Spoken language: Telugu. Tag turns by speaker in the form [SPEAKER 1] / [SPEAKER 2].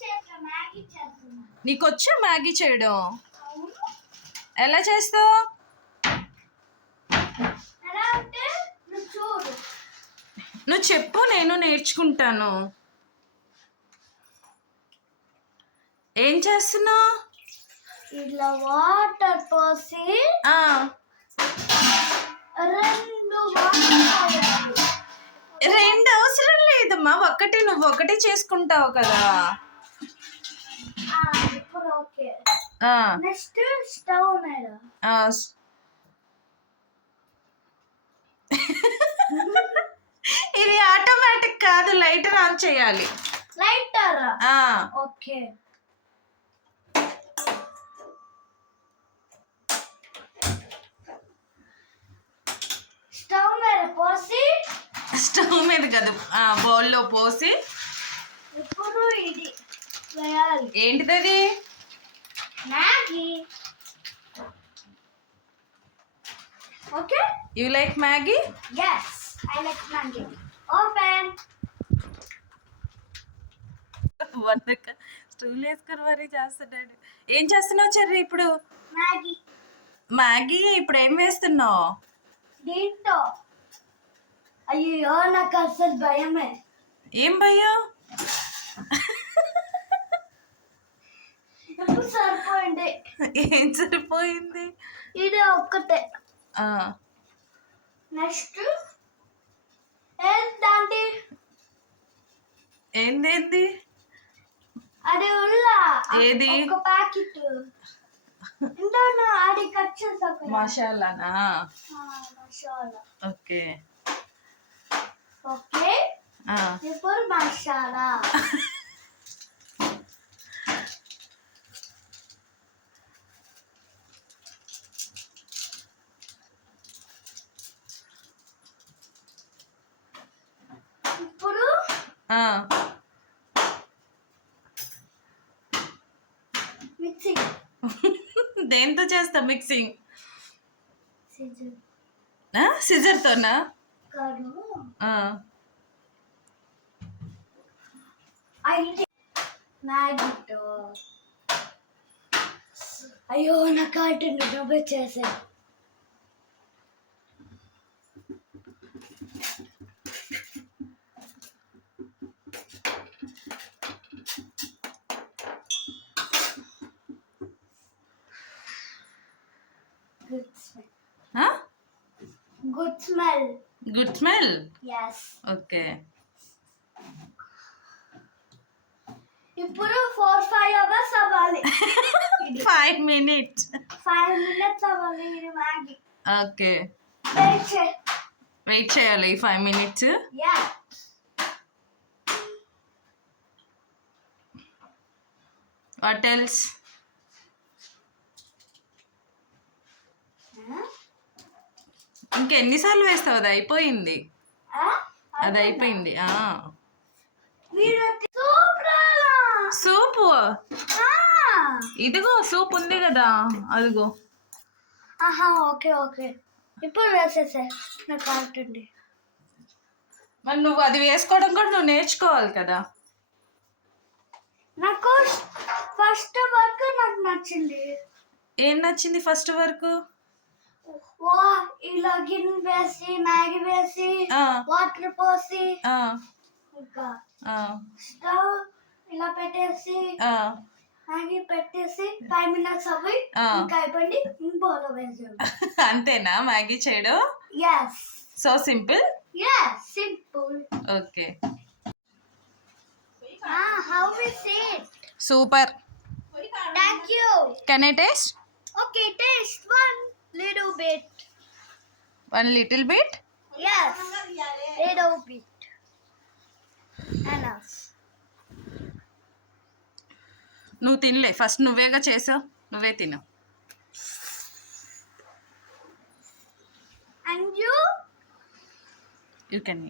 [SPEAKER 1] చేస్తా మ్యాగీ చేస్తున్నా
[SPEAKER 2] నీకు వచ్చా మ్యాగీ చేయడం ఎలా చేస్తావు
[SPEAKER 1] నువ్వు
[SPEAKER 2] చెప్పు నేను నేర్చుకుంటాను. ఏం చేస్తున్నావు?
[SPEAKER 1] ఇట్లా వాటర్ పోసి. రెండు
[SPEAKER 2] లేదమ్మా ఒక్కటి నువ్వు ఒకటి చేసుకుంటావు కదా.
[SPEAKER 1] నెక్స్ట్ స్టవ్ మీద
[SPEAKER 2] ఇది ఆటోమేటిక్ కాదు లైటర్ ఆన్ చేయాలి.
[SPEAKER 1] లైటర్? ఓకే స్టవ్ మీద పోసి
[SPEAKER 2] మీద కదా బౌల్లో పోసి. ఏంటిది
[SPEAKER 1] okay?
[SPEAKER 2] You like Maggi?
[SPEAKER 1] Yes I like Maggi. Open
[SPEAKER 2] వందక stool వేసుకొని మరీ చేస్తున్నాడు. ఏం చేస్తున్నావు చెర్రీ ఇప్పుడు?
[SPEAKER 1] మ్యాగీ.
[SPEAKER 2] మ్యాగీ ఇప్పుడు ఏం వేస్తున్నావు?
[SPEAKER 1] దీంతో. అయ్యో నాకు అసలు భయమే
[SPEAKER 2] ఏం
[SPEAKER 1] ఇప్పుడు సరిపోయింది?
[SPEAKER 2] ఏం సరిపోయింది?
[SPEAKER 1] ఇది ఒక్కటే.
[SPEAKER 2] ఆ,
[SPEAKER 1] నెక్స్ట్. ఏంటంటే
[SPEAKER 2] ఏందేంది?
[SPEAKER 1] అది ఉల్లా
[SPEAKER 2] ఏది?
[SPEAKER 1] ఒక ప్యాకెట్. ఇంటాను అది కట్ చేసా.
[SPEAKER 2] మసాలానా?
[SPEAKER 1] ఆ, మసాలా.
[SPEAKER 2] ఓకే.
[SPEAKER 1] ఇప్పుడు మిక్సింగ్.
[SPEAKER 2] దేంతో చేస్తా మిక్సింగ్? సిజర్తోనా?
[SPEAKER 1] అయ్యో నా కార్టూన్ డబ్బు చేసా. Good smell? Good smell.
[SPEAKER 2] Good smell
[SPEAKER 1] yes
[SPEAKER 2] okay
[SPEAKER 1] ఇప్పుడు ఫోర్ ఫైవ్ అవర్స్ అవ్వాలి
[SPEAKER 2] ఫైవ్ మినిట్స్
[SPEAKER 1] ఫైవ్ మినిట్స్ అవ్వాలి ఇది మ్యాగీ
[SPEAKER 2] ఓకే
[SPEAKER 1] వెయిట్ చే
[SPEAKER 2] వెయిట్ చేయాలి five minutes
[SPEAKER 1] ya
[SPEAKER 2] what else ఇంకెన్నిసార్లు వేస్తావు? అది అయిపోయింది. అది అయిపోయింది. సూపు? ఇదిగో సూప్ ఉంది కదా. అదిగో.
[SPEAKER 1] ఆహా ఓకే ఓకే. ఇప్పుడు వేసేసా. నాకు కావాలండి
[SPEAKER 2] మరి నువ్వు అది వేసుకోవడం కూడా నువ్వు నేర్చుకోవాలి కదా.
[SPEAKER 1] నాకు ఫస్ట్ వర్క్ నాకు నచ్చింది.
[SPEAKER 2] ఏం నచ్చింది ఫస్ట్ వరకు?
[SPEAKER 1] ఇలా గిన్నె వేసి మ్యాగీ వేసి వాటర్ పోసి స్టవ్ ఇలా పెట్టేసి. మ్యాగీ పెట్టేసి ఫైవ్ మినిట్స్ అవి. ఇంకా అయిపోయింది. బౌల్ వేసాం
[SPEAKER 2] అంతేనా మ్యాగీ చేయడం?
[SPEAKER 1] Yes
[SPEAKER 2] so simple?
[SPEAKER 1] Yes simple
[SPEAKER 2] okay.
[SPEAKER 1] how is it?
[SPEAKER 2] Super.
[SPEAKER 1] Thank you.
[SPEAKER 2] Can I taste
[SPEAKER 1] Okay, taste. One little bit.
[SPEAKER 2] One little bit
[SPEAKER 1] Yes, little bit. Enough.
[SPEAKER 2] నువ్వు తినలే ఫస్ట్ నువ్వేగా చేసావు నువ్వే తిను
[SPEAKER 1] And you?
[SPEAKER 2] You can